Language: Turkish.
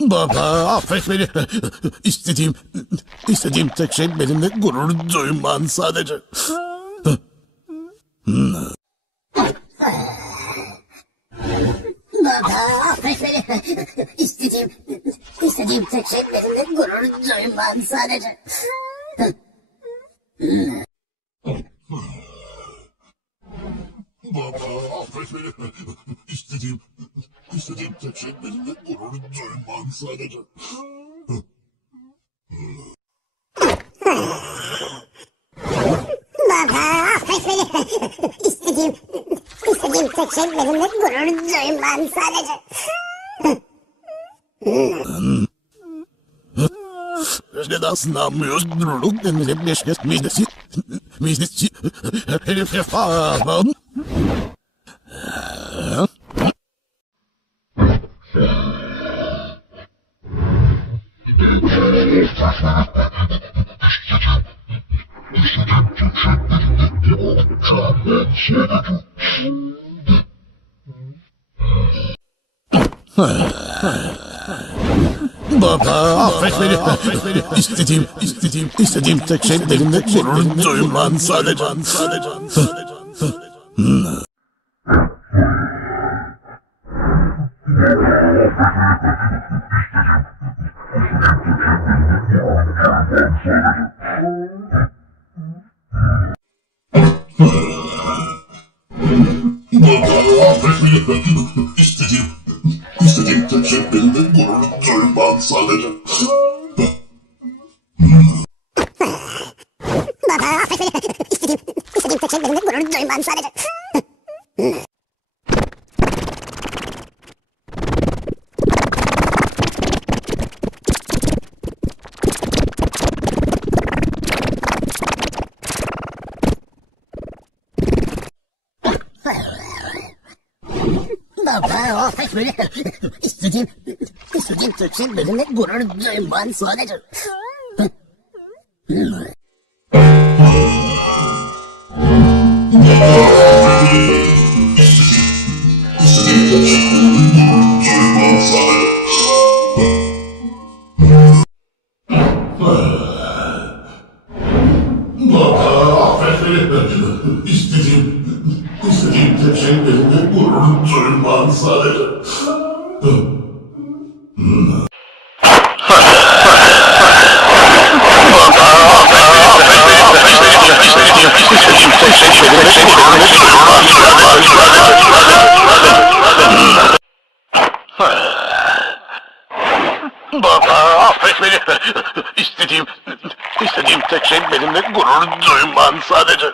Baba, affet beni. İstediğim tek şey benimle gurur duyman sadece. Baba, affet beni. İstediğim tek şey benimle gurur duyman sadece. Baba, affet beni. İstediğim tek şey benimle gurur duyman sadece. Baba, affet beni. İstediğim tek şey benimle gurur duyman sadece. Neden sınanmıyoruz? Denize beşkes midesi herife falan. Baba, affet beni. İstediğim tek şey benimle gurur duyman sadece. Baba, affet beni. İstediğim tek şey benimle gurur duyman sadece. Baba, affet beni. İstediğim tek şey benimle gurur duyman sadece. Baba, affet beni. İstediğim tek şey benimle gurur duyman sadece. Baba, affet beni. İstediğim tek şey benimle gurur duyman sadece. Baba, affet beni. İstediğim tek şey benimle gurur duyman sadece.